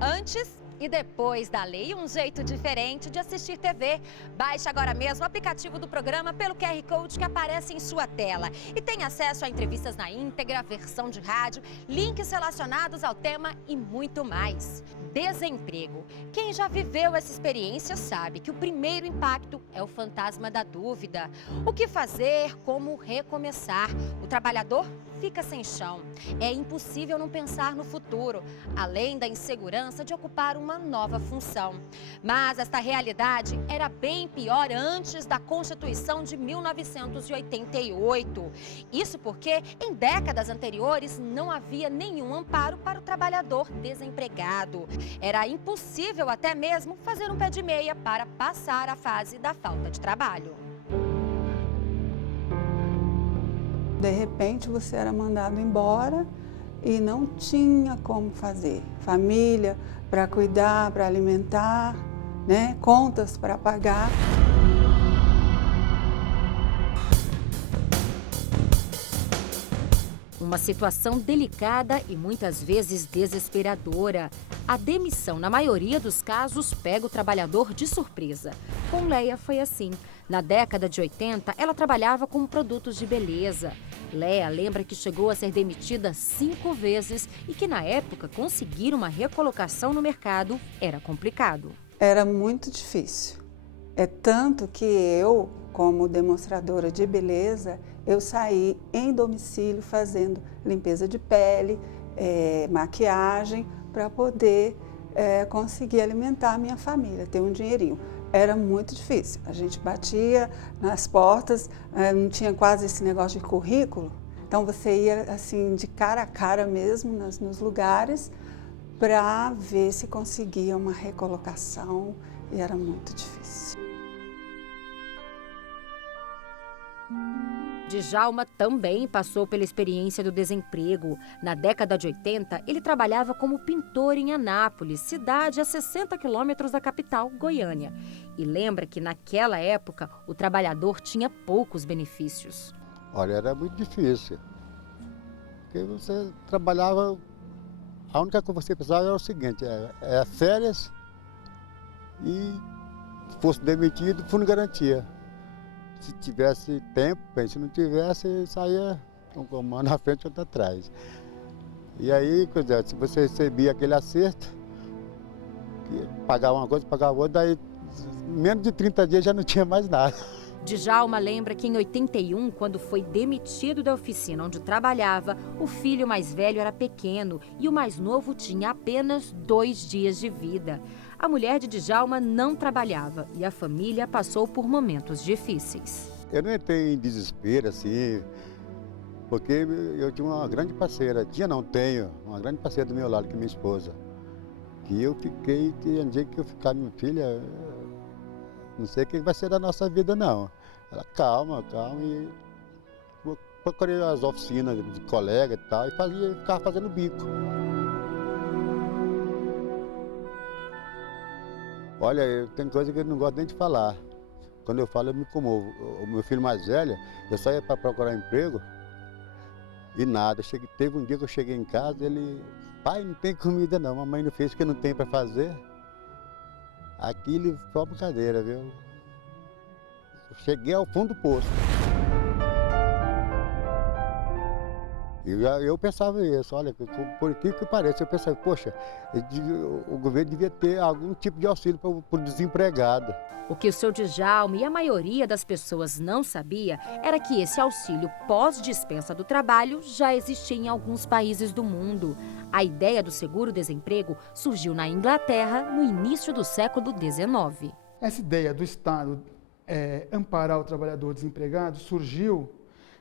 Antes e depois da lei, um jeito diferente de assistir TV. Baixe agora mesmo o aplicativo do programa pelo QR Code que aparece em sua tela. E tem acesso a entrevistas na íntegra, versão de rádio, links relacionados ao tema e muito mais. Desemprego. Quem já viveu essa experiência sabe que o primeiro impacto é o fantasma da dúvida. O que fazer? Como recomeçar? O trabalhador fica sem chão. É impossível não pensar no futuro, além da insegurança de ocupar uma nova função. Mas esta realidade era bem pior antes da Constituição de 1988. Isso porque, em décadas anteriores, não havia nenhum amparo para o trabalhador desempregado. Era impossível até mesmo fazer um pé de meia para passar a fase da falta de trabalho. De repente, você era mandado embora e não tinha como fazer. Família para cuidar, para alimentar, né? Contas para pagar. Uma situação delicada e muitas vezes desesperadora. A demissão, na maioria dos casos, pega o trabalhador de surpresa. Com Leia foi assim. Na década de 80, ela trabalhava com produtos de beleza. Leia lembra que chegou a ser demitida 5 vezes e que, na época, conseguir uma recolocação no mercado era complicado. Era muito difícil. É tanto que eu, como demonstradora de beleza, eu saí em domicílio fazendo limpeza de pele, maquiagem, para poder conseguir alimentar a minha família, ter um dinheirinho. Era muito difícil. A gente batia nas portas, não tinha quase esse negócio de currículo. Então você ia assim de cara a cara mesmo nos lugares para ver se conseguia uma recolocação e era muito difícil. Djalma também passou pela experiência do desemprego. Na década de 80, ele trabalhava como pintor em Anápolis, cidade a 60 quilômetros da capital, Goiânia. E lembra que naquela época o trabalhador tinha poucos benefícios. Olha, era muito difícil. Porque você trabalhava, a única coisa que você precisava era o seguinte, férias e se fosse demitido, fundo de garantia. Se tivesse tempo, bem, se não tivesse, saía uma mão na frente e outra atrás. E aí, se você recebia aquele acerto, pagava uma coisa, pagava outra, daí menos de 30 dias já não tinha mais nada. Djalma lembra que em 81, quando foi demitido da oficina onde trabalhava, o filho mais velho era pequeno e o mais novo tinha apenas 2 dias de vida. A mulher de Djalma não trabalhava e a família passou por momentos difíceis. Eu não entrei em desespero, assim, porque eu tinha uma grande parceira, tenho uma grande parceira do meu lado, que é minha esposa. Que eu fiquei, um dia que eu ficar, minha filha, não sei o que vai ser da nossa vida, não. Ela, calma, e procurei as oficinas de colega e tal, e ficava fazendo bico. Olha, tem coisa que eu não gosto nem de falar. Quando eu falo, eu me comovo. O meu filho mais velho, eu saía para procurar emprego e nada. Teve um dia que eu cheguei em casa, ele... Pai, não tem comida não, mamãe não fez porque não tem para fazer. Aquilo foi uma brincadeira, viu? Eu cheguei ao fundo do poço. Eu pensava isso, olha, por que parece, eu pensava, poxa, o governo devia ter algum tipo de auxílio para o desempregado. O que o seu Djalma e a maioria das pessoas não sabia era que esse auxílio pós-dispensa do trabalho já existia em alguns países do mundo. A ideia do seguro-desemprego surgiu na Inglaterra no início do século XIX. Essa ideia do Estado amparar o trabalhador desempregado surgiu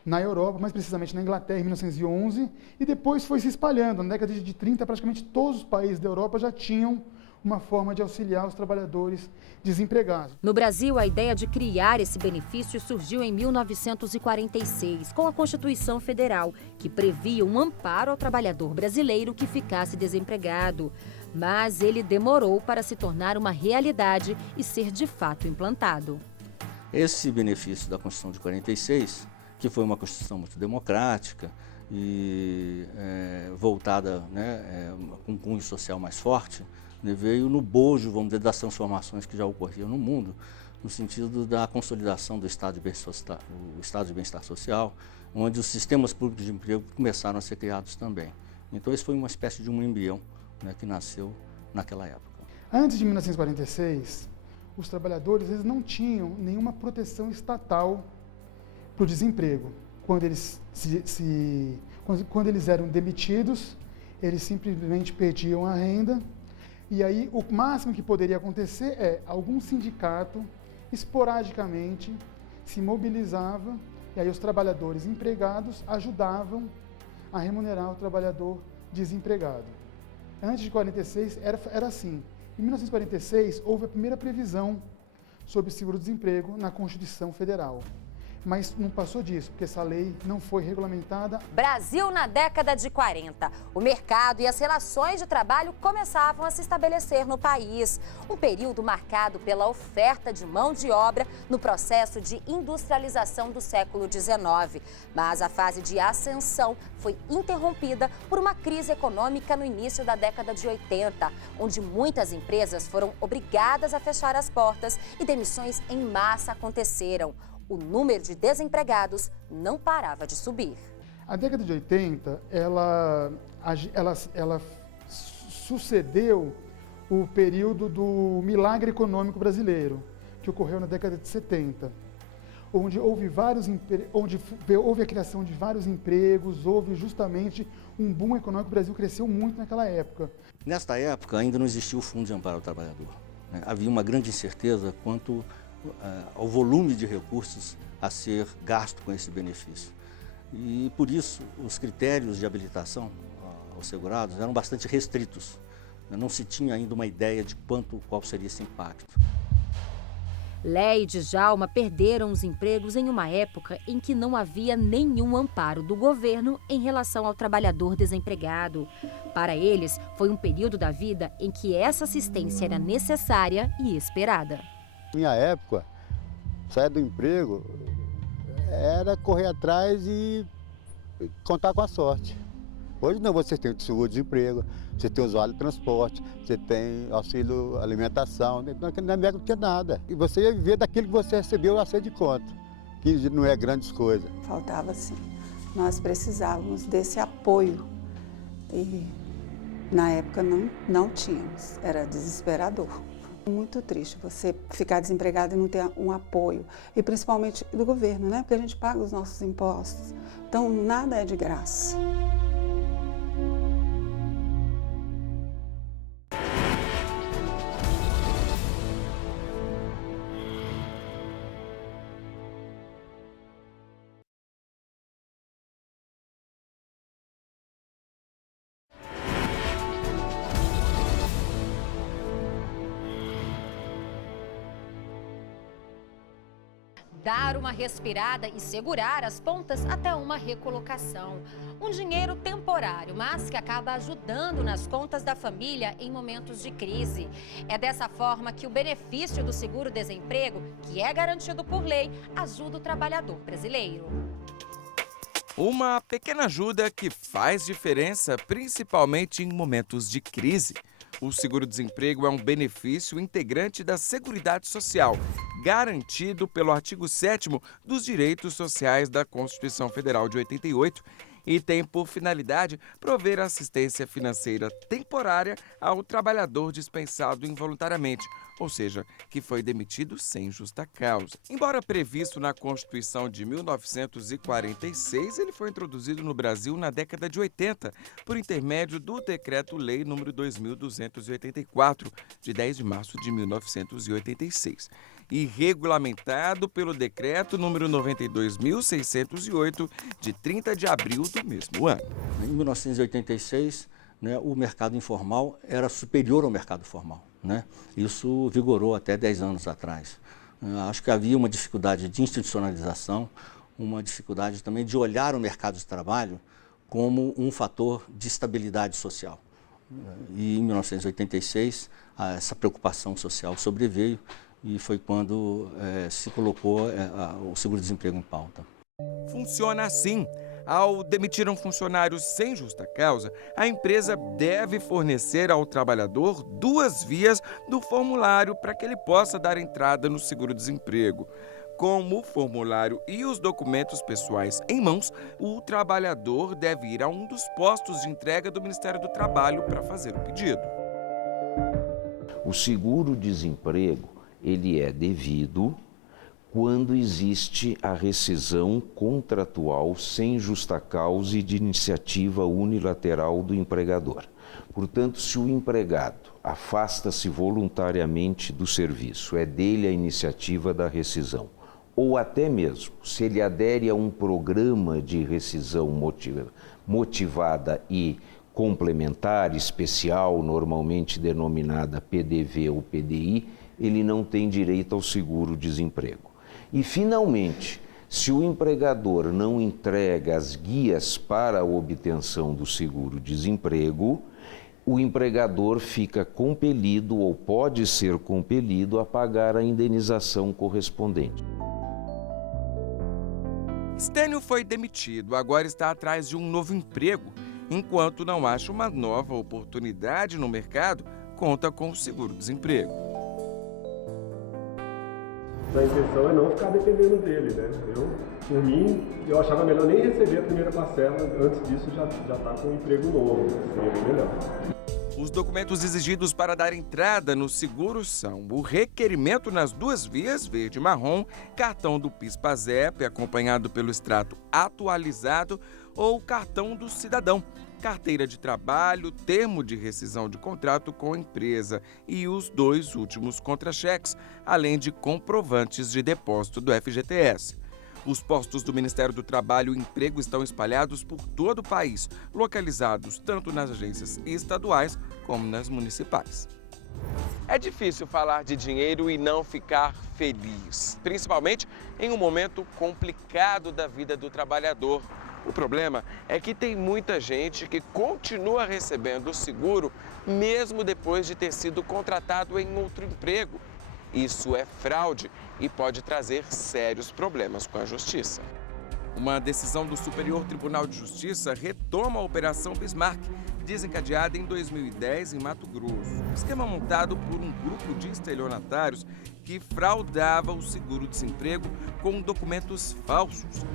na Europa, mais precisamente na Inglaterra, em 1911, e depois foi se espalhando. Na década de 30, praticamente todos os países da Europa já tinham uma forma de auxiliar os trabalhadores desempregados. No Brasil, a ideia de criar esse benefício surgiu em 1946, com a Constituição Federal, que previa um amparo ao trabalhador brasileiro que ficasse desempregado. Mas ele demorou para se tornar uma realidade e ser de fato implantado. Esse benefício da Constituição de 46, que foi uma Constituição muito democrática e voltada, né, com um cunho social mais forte, né, veio no bojo, vamos dizer, das transformações que já ocorriam no mundo, no sentido da consolidação do estado de bem-estar social, onde os sistemas públicos de emprego começaram a ser criados também. Então esse foi uma espécie de um embrião, né, que nasceu naquela época. Antes de 1946, os trabalhadores eles não tinham nenhuma proteção estatal para o desemprego. Quando eles, quando eles eram demitidos, eles simplesmente perdiam a renda, e aí o máximo que poderia acontecer é algum sindicato, esporadicamente, se mobilizava, e aí os trabalhadores empregados ajudavam a remunerar o trabalhador desempregado. Antes de 46 era assim. Em 1946 houve a primeira previsão sobre seguro-desemprego na Constituição Federal. Mas não passou disso, porque essa lei não foi regulamentada. Brasil na década de 40. O mercado e as relações de trabalho começavam a se estabelecer no país. Um período marcado pela oferta de mão de obra no processo de industrialização do século XIX. Mas a fase de ascensão foi interrompida por uma crise econômica no início da década de 80, onde muitas empresas foram obrigadas a fechar as portas e demissões em massa aconteceram. O número de desempregados não parava de subir. A década de 80, ela sucedeu o período do milagre econômico brasileiro, que ocorreu na década de 70, onde houve a criação de vários empregos, houve justamente um boom econômico. O Brasil cresceu muito naquela época. Nesta época ainda não existia o Fundo de Amparo ao Trabalhador, né? Havia uma grande incerteza quanto ao volume de recursos a ser gasto com esse benefício. E, por isso, os critérios de habilitação aos segurados eram bastante restritos. Não se tinha ainda uma ideia de qual seria esse impacto. Léia e Djalma perderam os empregos em uma época em que não havia nenhum amparo do governo em relação ao trabalhador desempregado. Para eles, foi um período da vida em que essa assistência era necessária e esperada. Na minha época, sair do emprego era correr atrás e contar com a sorte. Hoje não, você tem o seguro-desemprego, você tem os vale transporte, você tem auxílio alimentação, na minha época não tinha nada. E você ia viver daquilo que você recebeu a ser de conta, que não é grandes coisas. Faltava sim. Nós precisávamos desse apoio e na época não tínhamos, era desesperador. Muito triste você ficar desempregado e não ter um apoio, e principalmente do governo, né? Porque a gente paga os nossos impostos, então nada é de graça. Dar uma respirada e segurar as pontas até uma recolocação. Um dinheiro temporário, mas que acaba ajudando nas contas da família em momentos de crise. É dessa forma que o benefício do seguro-desemprego, que é garantido por lei, ajuda o trabalhador brasileiro. Uma pequena ajuda que faz diferença, principalmente em momentos de crise. O seguro-desemprego é um benefício integrante da Seguridade Social, garantido pelo artigo 7º dos Direitos Sociais da Constituição Federal de 88 e tem por finalidade prover assistência financeira temporária ao trabalhador dispensado involuntariamente, ou seja, que foi demitido sem justa causa. Embora previsto na Constituição de 1946, ele foi introduzido no Brasil na década de 80, por intermédio do Decreto-Lei nº 2.284, de 10 de março de 1986. E regulamentado pelo Decreto número 92.608, de 30 de abril do mesmo ano. Em 1986, né, o mercado informal era superior ao mercado formal, né? Isso vigorou até 10 anos atrás. Acho que havia uma dificuldade de institucionalização, uma dificuldade também de olhar o mercado de trabalho como um fator de estabilidade social. E em 1986, essa preocupação social sobreveio, e foi quando se colocou o seguro-desemprego em pauta. Funciona assim. Ao demitir um funcionário sem justa causa, a empresa deve fornecer ao trabalhador 2 vias do formulário para que ele possa dar entrada no seguro-desemprego. Com o formulário e os documentos pessoais em mãos, o trabalhador deve ir a um dos postos de entrega do Ministério do Trabalho para fazer o pedido. O seguro-desemprego, ele é devido quando existe a rescisão contratual sem justa causa e de iniciativa unilateral do empregador. Portanto, se o empregado afasta-se voluntariamente do serviço, é dele a iniciativa da rescisão, ou até mesmo se ele adere a um programa de rescisão motivada e complementar, especial, normalmente denominada PDV ou PDI, ele não tem direito ao seguro-desemprego. E, finalmente, se o empregador não entrega as guias para a obtenção do seguro-desemprego, o empregador fica compelido ou pode ser compelido a pagar a indenização correspondente. Stênio foi demitido, agora está atrás de um novo emprego. Enquanto não acha uma nova oportunidade no mercado, conta com o seguro-desemprego. A intenção é não ficar dependendo dele, né? Por mim, eu achava melhor nem receber a primeira parcela, antes disso já está com um emprego novo, seria bem melhor. Os documentos exigidos para dar entrada no seguro são o requerimento nas 2 vias, verde e marrom, cartão do PIS/PASEP, acompanhado pelo extrato atualizado, ou cartão do cidadão, carteira de trabalho, termo de rescisão de contrato com a empresa e os 2 últimos contra-cheques, além de comprovantes de depósito do FGTS. Os postos do Ministério do Trabalho e Emprego estão espalhados por todo o país, localizados tanto nas agências estaduais como nas municipais. É difícil falar de dinheiro e não ficar feliz, principalmente em um momento complicado da vida do trabalhador. O problema é que tem muita gente que continua recebendo o seguro mesmo depois de ter sido contratado em outro emprego. Isso é fraude e pode trazer sérios problemas com a Justiça. Uma decisão do Superior Tribunal de Justiça retoma a Operação Bismarck, desencadeada em 2010 em Mato Grosso. Esquema montado por um grupo de estelionatários que fraudava o seguro-desemprego com documentos falsos.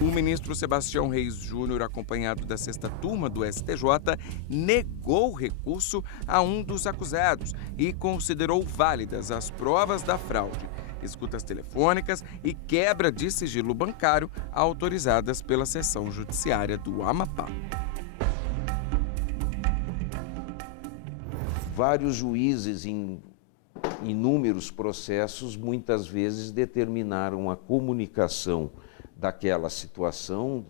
O ministro Sebastião Reis Júnior, acompanhado da 6ª turma do STJ, negou o recurso a um dos acusados e considerou válidas as provas da fraude, escutas telefônicas e quebra de sigilo bancário autorizadas pela seção judiciária do Amapá. Vários juízes em inúmeros processos muitas vezes determinaram a comunicação daquela situação,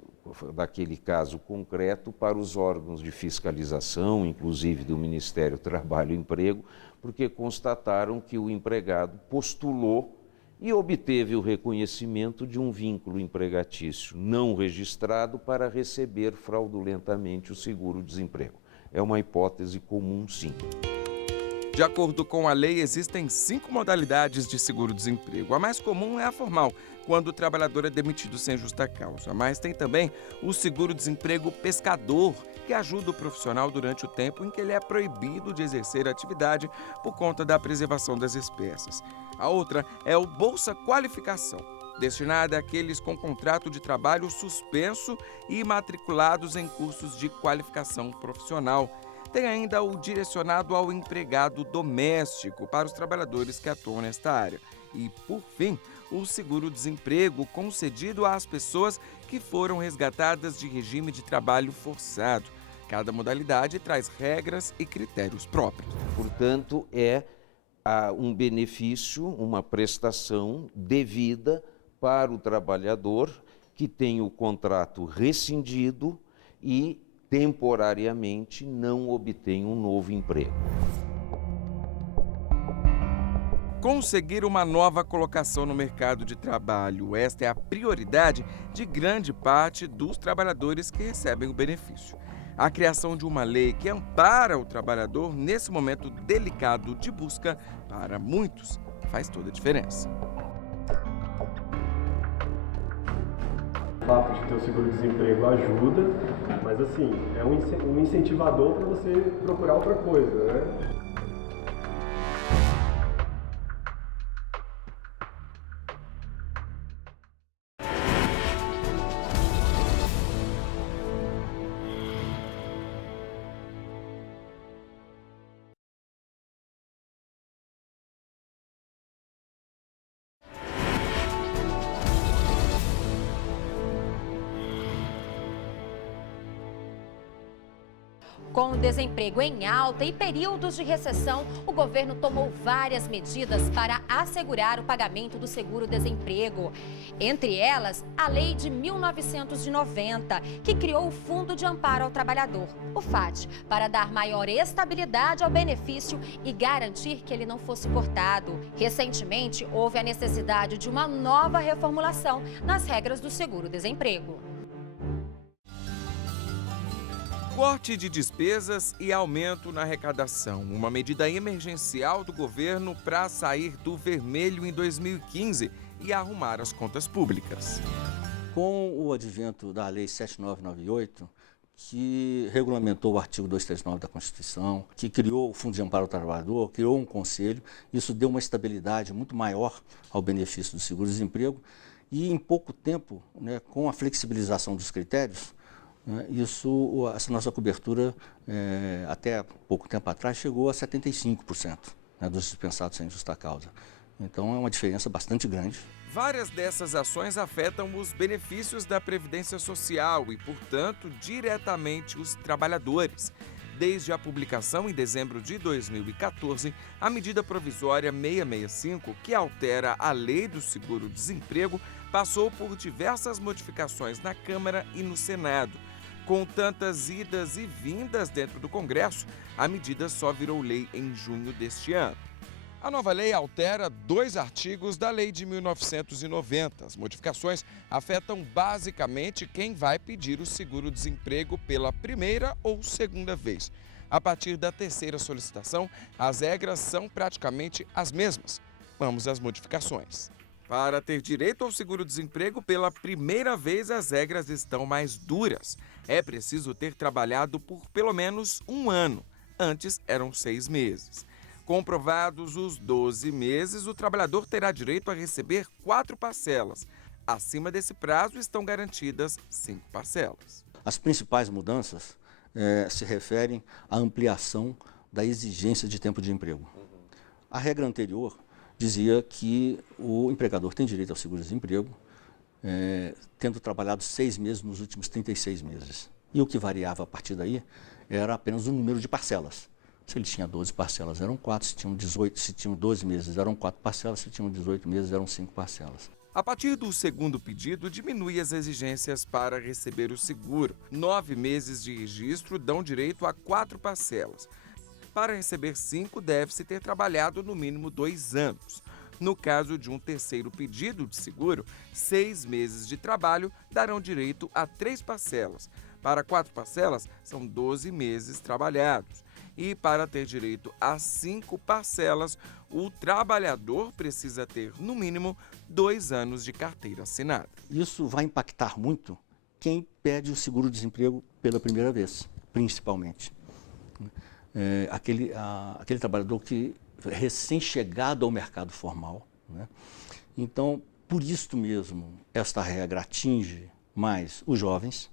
daquele caso concreto, para os órgãos de fiscalização, inclusive do Ministério do Trabalho e Emprego, porque constataram que o empregado postulou e obteve o reconhecimento de um vínculo empregatício não registrado para receber fraudulentamente o seguro-desemprego. É uma hipótese comum, sim. De acordo com a lei, existem 5 modalidades de seguro-desemprego. A mais comum é a formal, quando o trabalhador é demitido sem justa causa. Mas tem também o seguro-desemprego pescador, que ajuda o profissional durante o tempo em que ele é proibido de exercer a atividade por conta da preservação das espécies. A outra é o Bolsa Qualificação, destinada àqueles com contrato de trabalho suspenso e matriculados em cursos de qualificação profissional. Tem ainda o direcionado ao empregado doméstico, para os trabalhadores que atuam nesta área. E, por fim, o seguro-desemprego concedido às pessoas que foram resgatadas de regime de trabalho forçado. Cada modalidade traz regras e critérios próprios. Portanto, é um benefício, uma prestação devida para o trabalhador que tem o contrato rescindido e temporariamente não obtém um novo emprego. Conseguir uma nova colocação no mercado de trabalho. Esta é a prioridade de grande parte dos trabalhadores que recebem o benefício. A criação de uma lei que ampara o trabalhador nesse momento delicado de busca, para muitos, faz toda a diferença. fato de ter o seguro-desemprego ajuda, mas assim, é um incentivador para você procurar outra coisa, né? Com o desemprego em alta e períodos de recessão, o governo tomou várias medidas para assegurar o pagamento do seguro-desemprego. Entre elas, a Lei de 1990, que criou o Fundo de Amparo ao Trabalhador, o FAT, para dar maior estabilidade ao benefício e garantir que ele não fosse cortado. Recentemente, houve a necessidade de uma nova reformulação nas regras do seguro-desemprego. Corte de despesas e aumento na arrecadação. Uma medida emergencial do governo para sair do vermelho em 2015 e arrumar as contas públicas. Com o advento da Lei 7998, que regulamentou o artigo 239 da Constituição, que criou o Fundo de Amparo ao Trabalhador, criou um conselho, isso deu uma estabilidade muito maior ao benefício do seguro-desemprego e em pouco tempo, né, com a flexibilização dos critérios, essa nossa cobertura, até pouco tempo atrás, chegou a 75%, né, dos dispensados sem justa causa. Então, é uma diferença bastante grande. Várias dessas ações afetam os benefícios da Previdência Social e, portanto, diretamente os trabalhadores. Desde a publicação em dezembro de 2014, a medida provisória 665, que altera a Lei do Seguro-Desemprego, passou por diversas modificações na Câmara e no Senado. Com tantas idas e vindas dentro do Congresso, a medida só virou lei em junho deste ano. A nova lei altera 2 artigos da Lei de 1990. As modificações afetam basicamente quem vai pedir o seguro-desemprego pela primeira ou segunda vez. A partir da 3ª solicitação, as regras são praticamente as mesmas. Vamos às modificações. Para ter direito ao seguro-desemprego pela primeira vez, as regras estão mais duras. É preciso ter trabalhado por pelo menos 1 ano. Antes eram 6 meses. Comprovados os 12 meses, o trabalhador terá direito a receber 4 parcelas. Acima desse prazo estão garantidas 5 parcelas. As principais mudanças se referem à ampliação da exigência de tempo de emprego. A regra anterior dizia que o empregador tem direito ao seguro-desemprego, tendo trabalhado 6 meses nos últimos 36 meses. E o que variava a partir daí era apenas o número de parcelas. Se ele tinha 12 parcelas, eram 4, se tinham 12 meses, eram 4 parcelas, se tinham 18 meses, eram 5 parcelas. A partir do segundo pedido, diminui as exigências para receber o seguro. 9 meses de registro dão direito a 4 parcelas. Para receber 5, deve-se ter trabalhado no mínimo 2 anos. No caso de um terceiro pedido de seguro, 6 meses de trabalho darão direito a 3 parcelas. Para 4 parcelas, são 12 meses trabalhados. E para ter direito a 5 parcelas, o trabalhador precisa ter, no mínimo, 2 anos de carteira assinada. Isso vai impactar muito quem pede o seguro-desemprego pela primeira vez, principalmente. Aquele trabalhador que recém-chegado ao mercado formal, né? Então, por isso mesmo, esta regra atinge mais os jovens,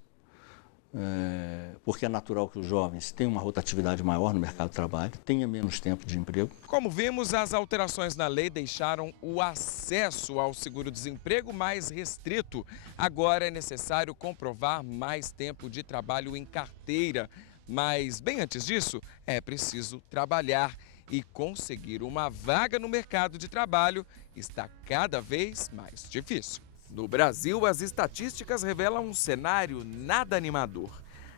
porque é natural que os jovens tenham uma rotatividade maior no mercado de trabalho, tenham menos tempo de emprego. Como vimos, as alterações na lei deixaram o acesso ao seguro-desemprego mais restrito. Agora é necessário comprovar mais tempo de trabalho em carteira. Mas, bem antes disso, é preciso trabalhar e conseguir uma vaga no mercado de trabalho está cada vez mais difícil. No Brasil, as estatísticas revelam um cenário nada animador.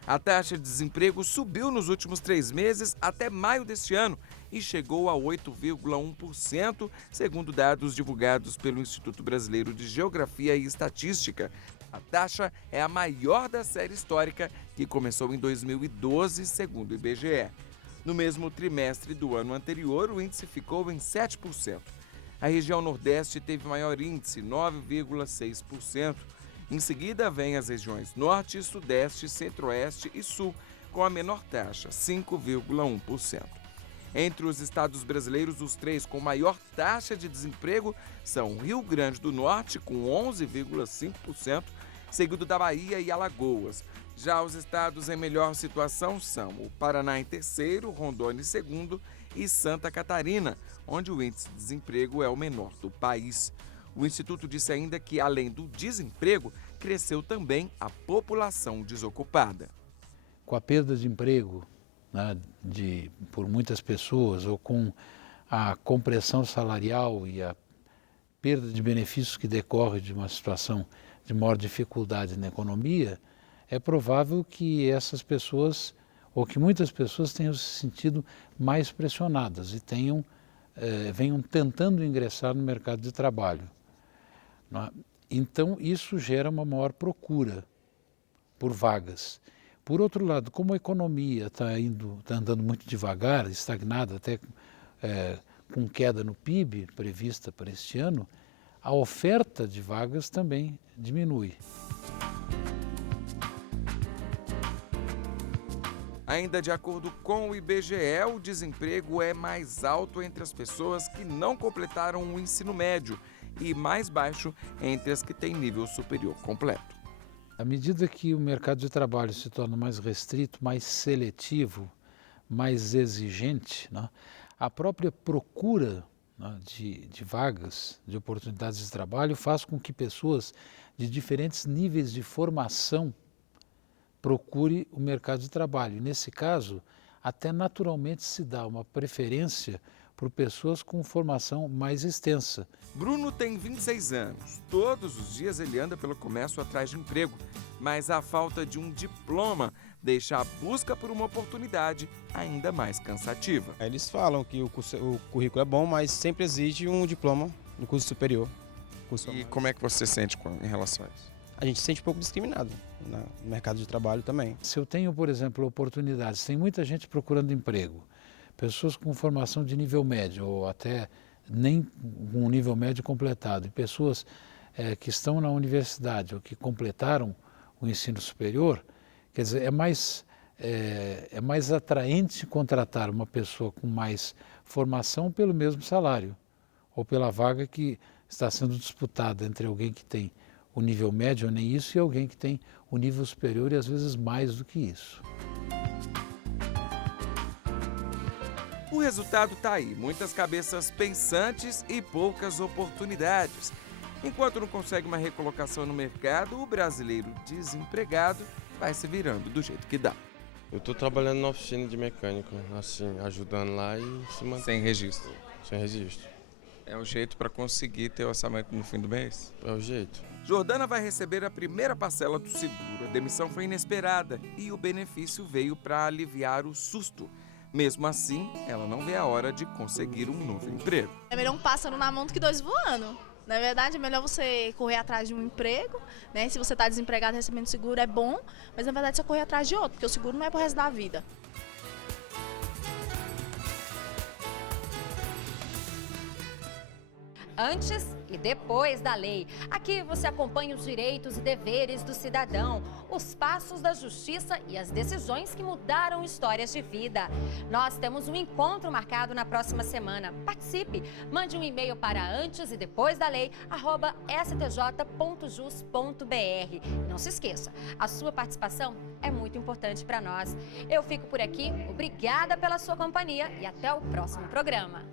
A taxa de desemprego subiu nos últimos 3 meses até maio deste ano e chegou a 8,1%, segundo dados divulgados pelo Instituto Brasileiro de Geografia e Estatística. A taxa é a maior da série histórica, que começou em 2012, segundo o IBGE. No mesmo trimestre do ano anterior, o índice ficou em 7%. A região Nordeste teve maior índice, 9,6%, Em seguida, vêm as regiões Norte, Sudeste, Centro-Oeste e Sul, com a menor taxa, 5,1%. Entre os estados brasileiros, os 3 com maior taxa de desemprego são Rio Grande do Norte, com 11,5%, seguido da Bahia e Alagoas. Já os estados em melhor situação são o Paraná em terceiro, Rondônia em segundo e Santa Catarina, onde o índice de desemprego é o menor do país. O Instituto disse ainda que, além do desemprego, cresceu também a população desocupada. Com a perda de emprego, né, por muitas pessoas, ou com a compressão salarial e a perda de benefícios que decorre de uma situação de maior dificuldade na economia, é provável que essas pessoas, ou que muitas pessoas tenham se sentido mais pressionadas e venham tentando ingressar no mercado de trabalho. Então, isso gera uma maior procura por vagas. Por outro lado, como a economia está andando muito devagar, estagnada, até com queda no PIB prevista para este ano, a oferta de vagas também diminui. Ainda de acordo com o IBGE, o desemprego é mais alto entre as pessoas que não completaram o ensino médio e mais baixo entre as que têm nível superior completo. À medida que o mercado de trabalho se torna mais restrito, mais seletivo, mais exigente, né, a própria procura, né, de vagas, de oportunidades de trabalho faz com que pessoas de diferentes níveis de formação procure o mercado de trabalho. Nesse caso, até naturalmente se dá uma preferência por pessoas com formação mais extensa. Bruno tem 26 anos. Todos os dias ele anda pelo comércio atrás de emprego, mas a falta de um diploma deixa a busca por uma oportunidade ainda mais cansativa. Eles falam que o currículo é bom, mas sempre exige um diploma no curso superior. E como é que você sente em relação a isso? A gente se sente um pouco discriminado no mercado de trabalho também. Se eu tenho, por exemplo, oportunidades, tem muita gente procurando emprego, pessoas com formação de nível médio ou até nem com um nível médio completado, e pessoas que estão na universidade ou que completaram o ensino superior, quer dizer, é mais atraente contratar uma pessoa com mais formação pelo mesmo salário ou pela vaga que está sendo disputada entre alguém que tem o nível médio ou nem isso e alguém que tem o nível superior e às vezes mais do que isso. O resultado está aí, muitas cabeças pensantes e poucas oportunidades. Enquanto não consegue uma recolocação no mercado, o brasileiro desempregado vai se virando do jeito que dá. Eu estou trabalhando na oficina de mecânico, assim, ajudando lá e se mantendo. Sem registro? Sem registro. É o jeito para conseguir ter orçamento no fim do mês? É o jeito. Jordana vai receber a primeira parcela do seguro. A demissão foi inesperada e o benefício veio para aliviar o susto. Mesmo assim, ela não vê a hora de conseguir um novo emprego. É melhor um pássaro na mão do que 2 voando. Na verdade, é melhor você correr atrás de um emprego, né? Se você está desempregado recebendo seguro é bom, mas na verdade você correr atrás de outro, porque o seguro não é pro resto da vida. Antes e depois da lei. Aqui você acompanha os direitos e deveres do cidadão, os passos da justiça e as decisões que mudaram histórias de vida. Nós temos um encontro marcado na próxima semana. Participe! Mande um e-mail para antes e depois da lei, @stj.jus.br. E não se esqueça, a sua participação é muito importante para nós. Eu fico por aqui, obrigada pela sua companhia e até o próximo programa.